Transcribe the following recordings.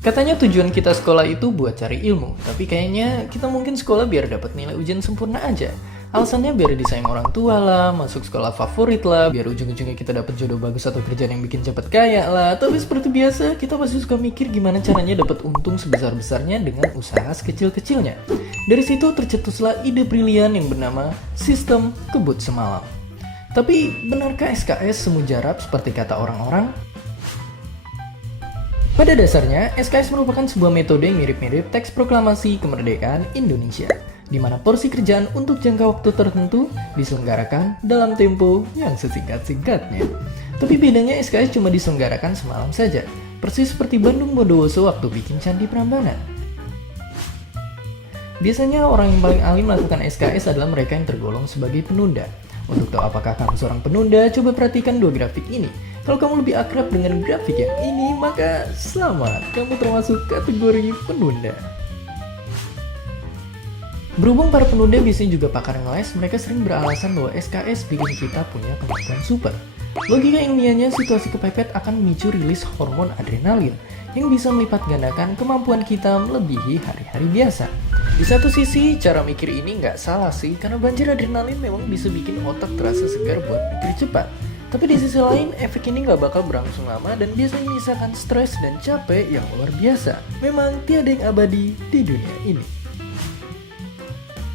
Katanya tujuan kita sekolah itu buat cari ilmu, tapi kayaknya kita mungkin sekolah biar dapat nilai ujian sempurna aja. Alasannya biar disayang orang tua lah, masuk sekolah favorit lah, biar ujung-ujungnya kita dapat jodoh bagus atau kerjaan yang bikin cepet kaya lah. Tapi seperti biasa, kita pasti suka mikir gimana caranya dapat untung sebesar-besarnya dengan usaha sekecil-kecilnya. Dari situ tercetuslah ide brilian yang bernama sistem kebut semalam. Tapi benarkah SKS semujarab seperti kata orang-orang? Pada dasarnya, SKS merupakan sebuah metode yang mirip-mirip teks proklamasi kemerdekaan Indonesia, di mana porsi kerjaan untuk jangka waktu tertentu diselenggarakan dalam tempo yang sesingkat-singkatnya. Tapi bedanya SKS cuma diselenggarakan semalam saja, persis seperti Bandung Bondowoso waktu bikin Candi Prambanan. Biasanya orang yang paling ahli melakukan SKS adalah mereka yang tergolong sebagai penunda. Untuk tahu apakah kamu seorang penunda, coba perhatikan dua grafik ini. Kalau kamu lebih akrab dengan grafik yang ini, maka selamat, kamu termasuk kategori penunda. Berhubung para penunda biasanya juga pakar ngeles, mereka sering beralasan bahwa SKS bikin kita punya kemampuan super. Logika ilmiahnya, situasi kepepet akan memicu rilis hormon adrenalin yang bisa melipat gandakan kemampuan kita melebihi hari-hari biasa. Di satu sisi, cara mikir ini nggak salah sih, karena banjir adrenalin memang bisa bikin otak terasa segar buat mikir cepat. Tapi di sisi lain, efek ini nggak bakal berlangsung lama dan biasanya menyisakan stres dan capek yang luar biasa. Memang tiada yang abadi di dunia ini.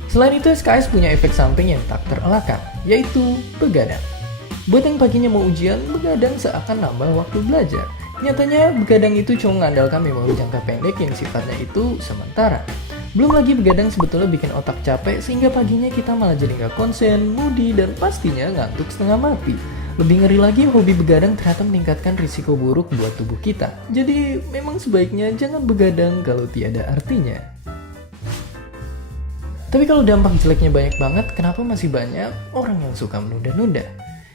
Selain itu, SKS punya efek samping yang tak terelakkan, yaitu begadang. Buat yang paginya mau ujian, begadang seakan nambah waktu belajar. Nyatanya, begadang itu cuma mengandalkan memori jangka pendek yang sifatnya itu sementara. Belum lagi begadang sebetulnya bikin otak capek sehingga paginya kita malah jadi nggak konsen, moody, dan pastinya ngantuk setengah mati. Lebih ngeri lagi, hobi begadang ternyata meningkatkan risiko buruk buat tubuh kita. Jadi memang sebaiknya jangan begadang kalau tiada artinya. Tapi kalau dampak jeleknya banyak banget, kenapa masih banyak orang yang suka menunda-nunda?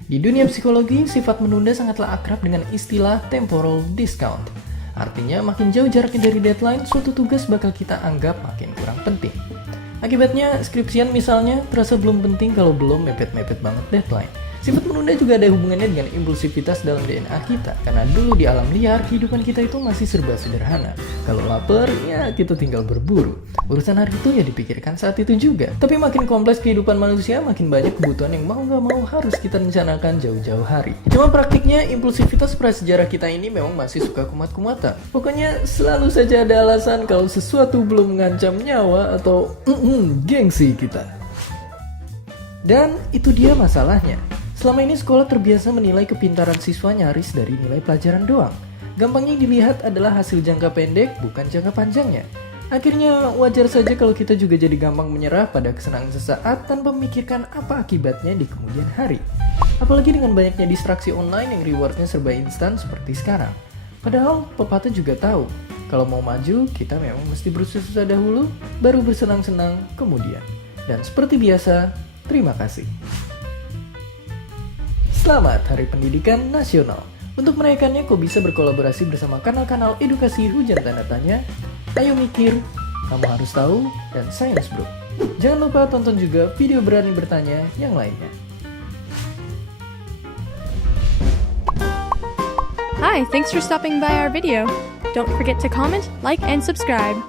Di dunia psikologi, sifat menunda sangatlah akrab dengan istilah temporal discount. Artinya, makin jauh jaraknya dari deadline, suatu tugas bakal kita anggap makin kurang penting. Akibatnya, skripsian misalnya terasa belum penting kalau belum mepet-mepet banget deadline. Sifat menunda juga ada hubungannya dengan impulsivitas dalam DNA kita, karena dulu di alam liar, kehidupan kita itu masih serba sederhana. Kalau lapar, ya kita tinggal berburu. Urusan hari itu ya dipikirkan saat itu juga. Tapi makin kompleks kehidupan manusia, makin banyak kebutuhan yang mau gak mau harus kita rencanakan jauh-jauh hari. Cuma praktiknya, impulsivitas prasejarah kita ini memang masih suka kumat-kumatan. Pokoknya selalu saja ada alasan kalau sesuatu belum mengancam nyawa atau gengsi kita. Dan itu dia masalahnya. Selama ini sekolah terbiasa menilai kepintaran siswa nyaris dari nilai pelajaran doang. Gampangnya dilihat adalah hasil jangka pendek, bukan jangka panjangnya. Akhirnya wajar saja kalau kita juga jadi gampang menyerah pada kesenangan sesaat tanpa memikirkan apa akibatnya di kemudian hari. Apalagi dengan banyaknya distraksi online yang rewardnya serba instan seperti sekarang. Padahal pepatah juga tahu, kalau mau maju kita memang mesti bersusah dahulu, baru bersenang-senang kemudian. Dan seperti biasa, terima kasih. Selamat Hari Pendidikan Nasional. Untuk merayakannya, kau bisa berkolaborasi bersama kanal-kanal edukasi hujan tanda tanya, Ayo Mikir, Kamu Harus Tahu, dan Science Bro. Jangan lupa tonton juga video Berani Bertanya yang lainnya. Hi, thanks for stopping by our video. Don't forget to comment, like, and subscribe.